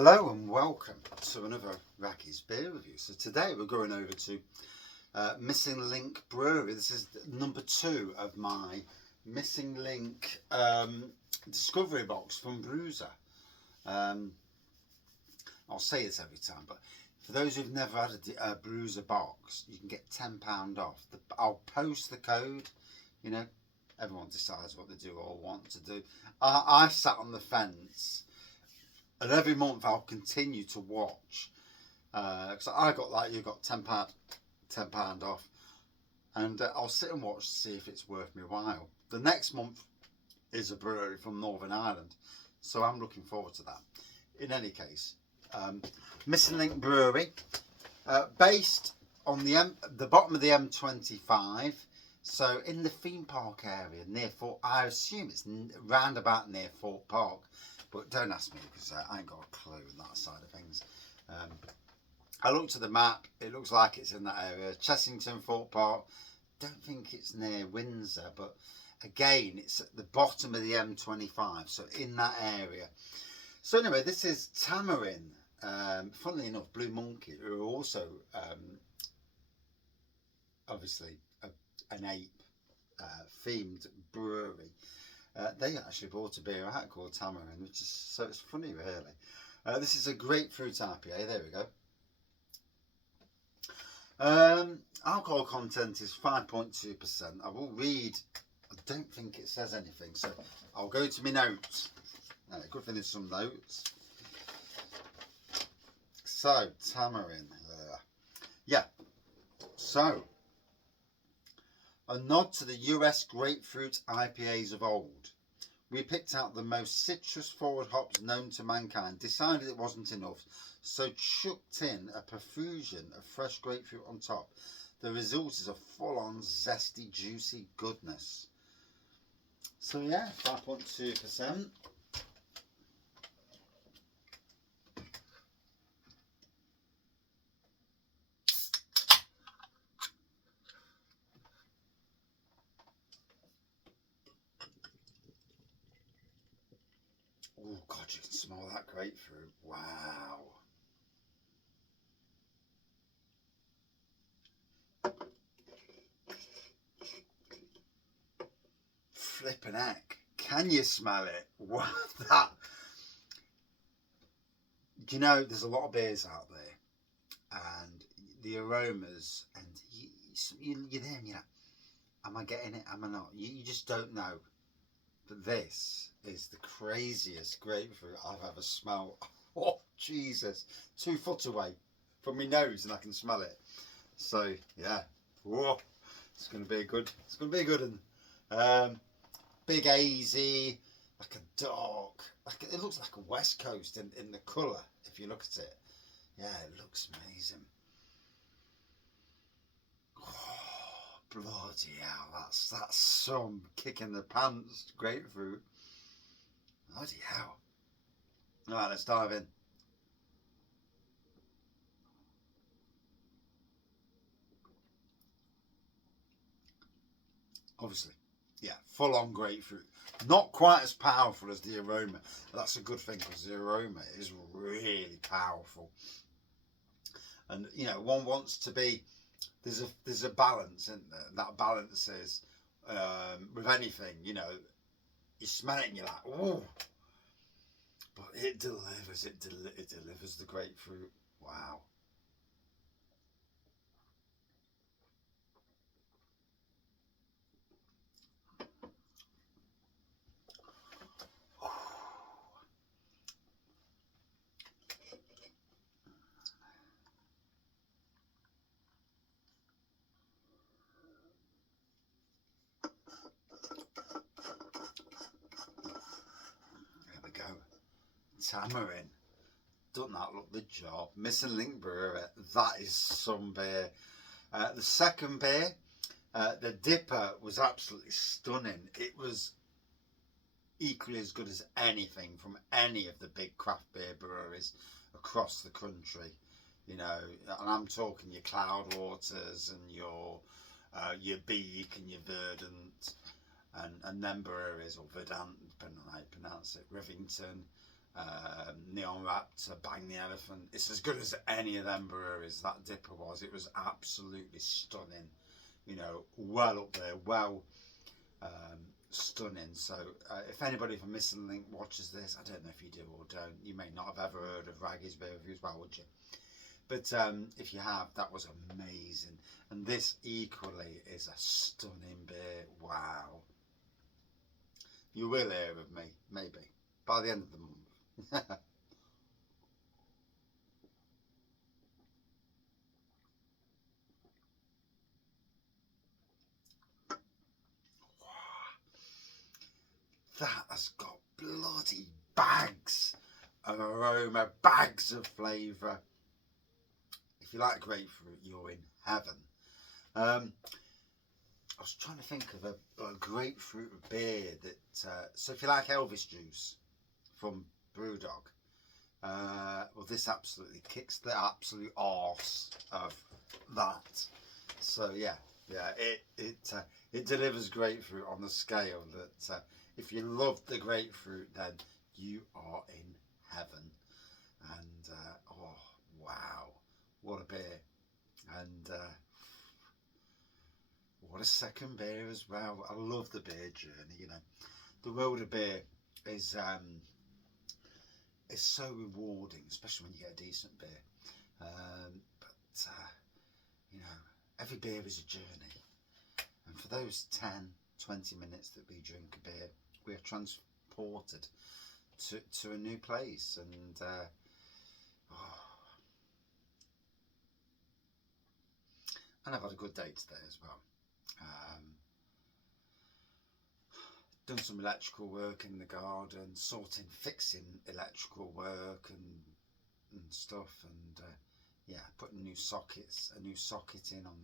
Hello and welcome to another Racky's Beer Review. So today we're going over to Missing Link Brewery. This is number 2 of my Missing Link Discovery box from Brewser. I'll say this every time, but for those who've never had a Brewser box, you can get £10 off. I'll post the code, you know, everyone decides what they do or want to do. I sat on the fence. And every month I'll continue to watch, because I got like you got £10 off, and I'll sit and watch to see if it's worth my while. The next month is a brewery from Northern Ireland, so I'm looking forward to that. In any case, Missing Link Brewery, based on the bottom of the M25, so in the theme park area near Fort. I assume it's roundabout near Fort Park. But don't ask me because I ain't got a clue on that side of things. I looked at the map. It looks like it's in that area. Chessington, Fort Park. Don't think it's near Windsor. But again, it's at the bottom of the M25. So in that area. So anyway, this is Tamarin. Funnily enough, Blue Monkey, who are also obviously an ape themed brewery. They actually bought a beer out called Tamarin, which is so it's funny really. This is a Grapefruit IPA. There we go. Alcohol content is 5.2%. I will read. I don't think it says anything, so I'll go to my notes. Good thing there's some notes. So Tamarin, yeah. So a nod to the US grapefruit IPAs of old. We picked out the most citrus-forward hops known to mankind, decided it wasn't enough, so chucked in a profusion of fresh grapefruit on top. The result is a full-on, zesty, juicy goodness. So yeah, 5.2%. Oh God, you can smell that grapefruit. Wow. Flippin' heck. Can you smell it? What that? Do you know, there's a lot of beers out there and the aromas, and you're there and you're like, am I getting it? Am I not? You just don't know. But this is the craziest grapefruit I've ever smelled. Oh, Jesus. 2 foot away from my nose and I can smell it. So, yeah. Whoa. It's going to be a good one. Big hazy, like a dark, it looks like a West Coast in the colour, if you look at it. Yeah, it looks amazing. Bloody hell, that's some kick in the pants grapefruit. Bloody hell. Alright, let's dive in. Obviously, yeah, full on grapefruit. Not quite as powerful as the aroma. That's a good thing because the aroma is really powerful. And you know, one wants to be. There's a balance, isn't there? That balance is with anything. You know, you smell it and you're like, oh, but it delivers. It delivers the grapefruit. Wow. There we go. Tamarin. Doesn't that look the job? Missing Link Brewery. That is some beer. The second beer, the Dipper, was absolutely stunning. It was equally as good as anything from any of the big craft beer breweries across the country. You know, and I'm talking your Cloudwaters and your Beak and your Verdant and them breweries, or Verdant, depending on how you pronounce it, Rivington, Neil on rap to Bang the Elephant. It's as good as any of them breweries. That dipper was. It was absolutely stunning. You know, well up there, well stunning. So if anybody from Missing Link watches this, I don't know if you do or don't. You may not have ever heard of Raggy's beer reviews, well, would you? But if you have, that was amazing. And this equally is a stunning beer. Wow. You will hear of me, maybe, by the end of the month. That has got bloody bags of aroma, bags of flavour. If you like grapefruit, you're in heaven. I was trying to think of a grapefruit beer that, so if you like Elvis juice from Brewdog, well, this absolutely kicks the absolute arse of that. So yeah, it delivers grapefruit on the scale that if you love the grapefruit, then you are in heaven. And oh wow, what a beer! And what a second beer as well. I love the beer journey. You know, the world of beer is so rewarding, especially when you get a decent beer. But you know, every beer is a journey, and for those 10-20 minutes that we drink a beer, we are transported to a new place. And and I've had a good day today as well. Done some electrical work in the garden, fixing electrical work and stuff, and yeah, putting a new socket in on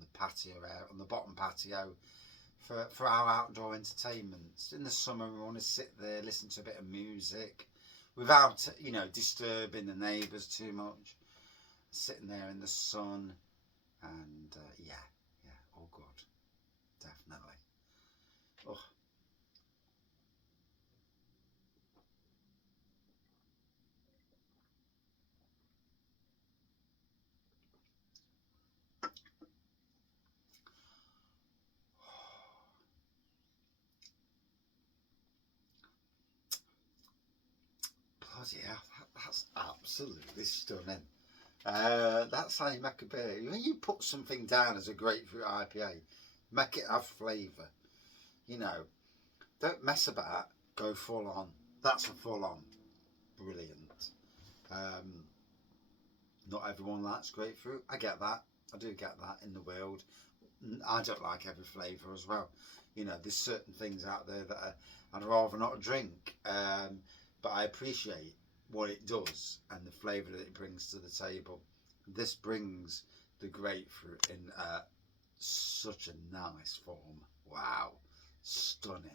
the patio out on the bottom patio for our outdoor entertainment. In the summer, we want to sit there, listen to a bit of music, without, you know, disturbing the neighbours too much. Sitting there in the sun, and yeah, all good, definitely. Oh. Bloody hell, that's absolutely stunning. That's how you make a beer. When you put something down as a grapefruit IPA, make it have flavour. You know, don't mess about, go full on. That's a full on. Brilliant. Not everyone likes grapefruit. I get that. I do get that in the world. I don't like every flavour as well. You know, there's certain things out there that I'd rather not drink. But I appreciate what it does and the flavour that it brings to the table. This brings the grapefruit in such a nice form. Wow, stunning.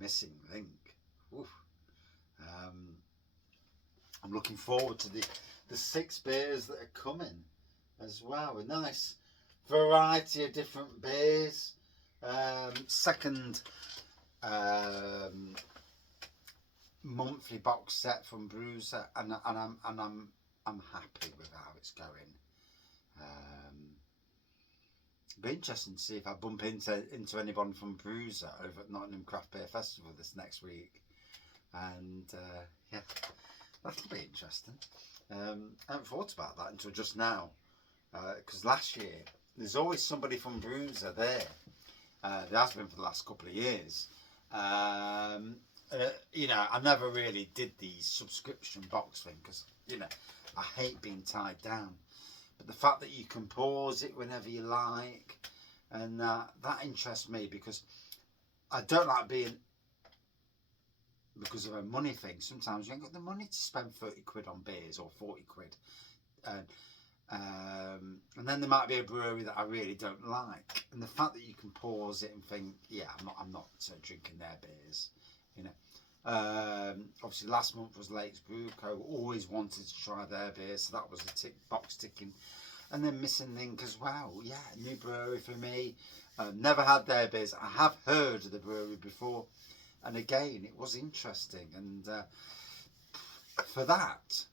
Missing Link. Oof. I'm looking forward to the 6 beers that are coming as well. A nice variety of different beers. Second monthly box set from Brewser, and I'm happy with how it's going. Be interesting to see if I bump into anyone from Brewser over at Nottingham Craft Beer Festival this next week, and yeah, that'll be interesting. I haven't thought about that until just now, because last year there's always somebody from Brewser there. There has been for the last couple of years. You know, I never really did the subscription box thing because, you know, I hate being tied down. But the fact that you can pause it whenever you like, and that interests me, because I don't like being, because of a money thing, sometimes you ain't got the money to spend 30 quid on beers or 40 quid. And then there might be a brewery that I really don't like, and the fact that you can pause it and think, yeah, I'm not drinking their beers, you know. Obviously last month was Lakes Brew Co. Always wanted to try their beer, so that was a box ticking. And then Missing Link as well. Yeah, new brewery for me. Never had their beers. I have heard of the brewery before, and again, it was interesting. And for that,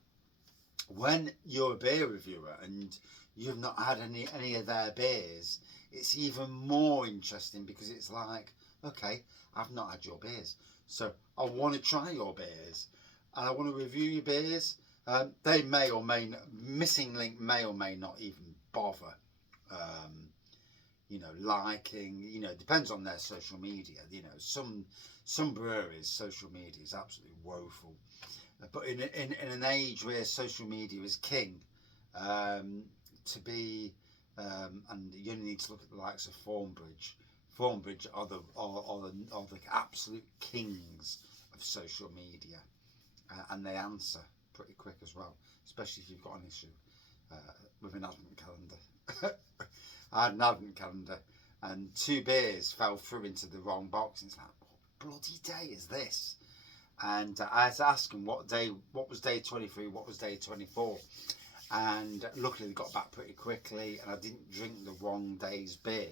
when you're a beer reviewer and you've not had any of their beers, it's even more interesting, because it's like, okay, I've not had your beers, so I want to try your beers and I want to review your beers. They may or may not, Missing Link may or may not even bother, you know, liking, you know, depends on their social media. You know, some breweries' social media is absolutely woeful. But in an age where social media is king, to be, and you only need to look at the likes of Thornbridge. Thornbridge are the absolute kings of social media, and they answer pretty quick as well, especially if you've got an issue with an advent calendar. I had an advent calendar, and 2 beers fell through into the wrong box, and it's like, what bloody day is this? And I had to ask them what was day 23, what was day 24, and luckily they got back pretty quickly, and I didn't drink the wrong day's beer,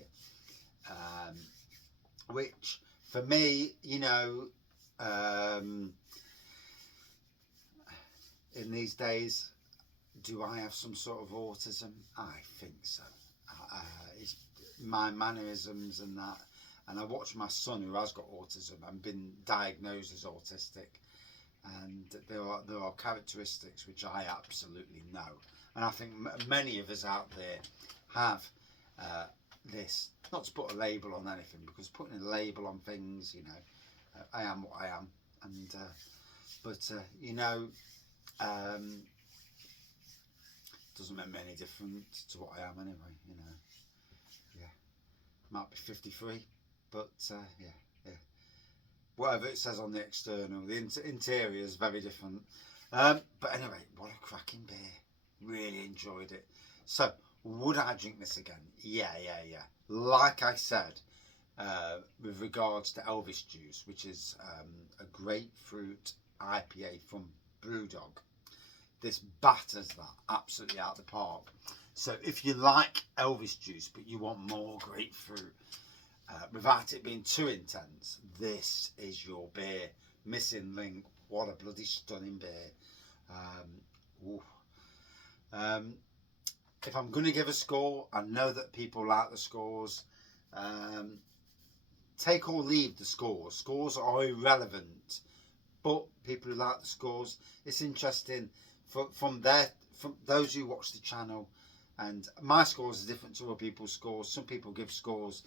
which for me, you know, in these days, do I have some sort of autism? I think so. It's my mannerisms and that. And I watch my son, who has got autism and been diagnosed as autistic, and there are characteristics which I absolutely know, and I think many of us out there have this. Not to put a label on anything, because putting a label on things, you know, I am what I am, and but you know, doesn't make me any different to what I am anyway. You know, yeah, might be 53. But yeah, whatever it says on the external, the interior is very different. But anyway, what a cracking beer! Really enjoyed it. So, would I drink this again? Yeah. Like I said, with regards to Elvis Juice, which is a grapefruit IPA from Brewdog, this batters that absolutely out the park. So, if you like Elvis Juice but you want more grapefruit, without it being too intense, this is your beer. Missing Link, what a bloody stunning beer. If I'm going to give a score, I know that people like the scores. Take or leave the scores. Scores are irrelevant, but people who like the scores, it's interesting from those who watch the channel. And my scores are different to other people's scores. Some people give scores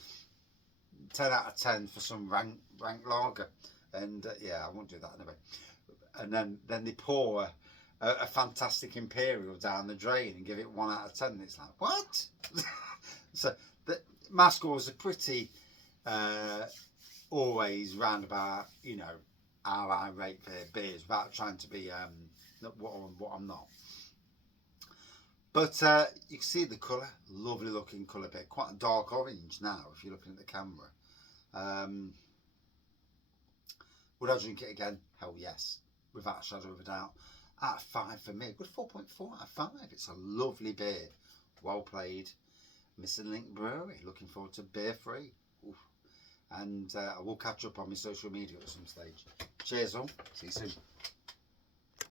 10 out of 10 for some rank lager, and yeah, I won't do that anyway. And then they pour a fantastic imperial down the drain and give it 1 out of 10. It's like, what? So my scores are pretty always round about, you know, how I rate their beers, without trying to be what I'm not. But you can see the colour, lovely looking colour bit, quite a dark orange now if you're looking at the camera. Would I drink it again? Hell yes, without a shadow of a doubt. Out of 5 for me, good 4.4 out of 5. It's a lovely beer, well played. Missing Link Brewery, looking forward to beer free. Oof. And I will catch up on my social media at some stage. Cheers all, see you soon.